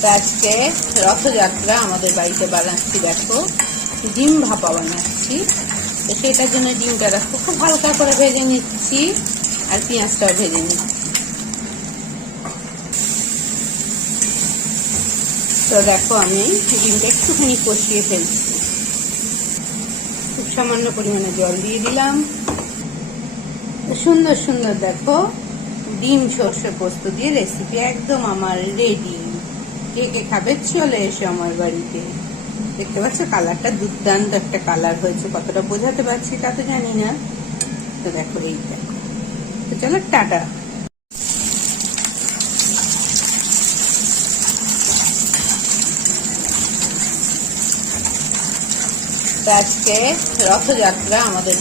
তো আজকে রথযাত্রা আমাদের বাড়িতে বানাচ্ছি, দেখো ডিম ভাপা বানাচ্ছি। তো সেটার জন্য ডিমটা দেখো খুব হালকা করে ভেজে নিচ্ছি আর পেঁয়াজটাও ভেজে নিচ্ছি। তো দেখো আমি ডিমটা একটুখানি কষিয়ে ফেলছি, খুব সামান্য পরিমাণে জল দিয়ে দিলাম। সুন্দর সুন্দর দেখো ডিম সর্ষে পোস্ত দিয়ে রেসিপি একদম আমার রেডি। কে কে খাবে চলে এসো আমার বাড়িতে। দেখতে পাচ্ছ কালারটা দুর্দান্ত একটা কালার হয়েছে, কতটা বোঝাতে পারছি তা তো জানি না। তো দেখো এইটা, তো চলো টাটা। আজকে রথযাত্রা আমাদের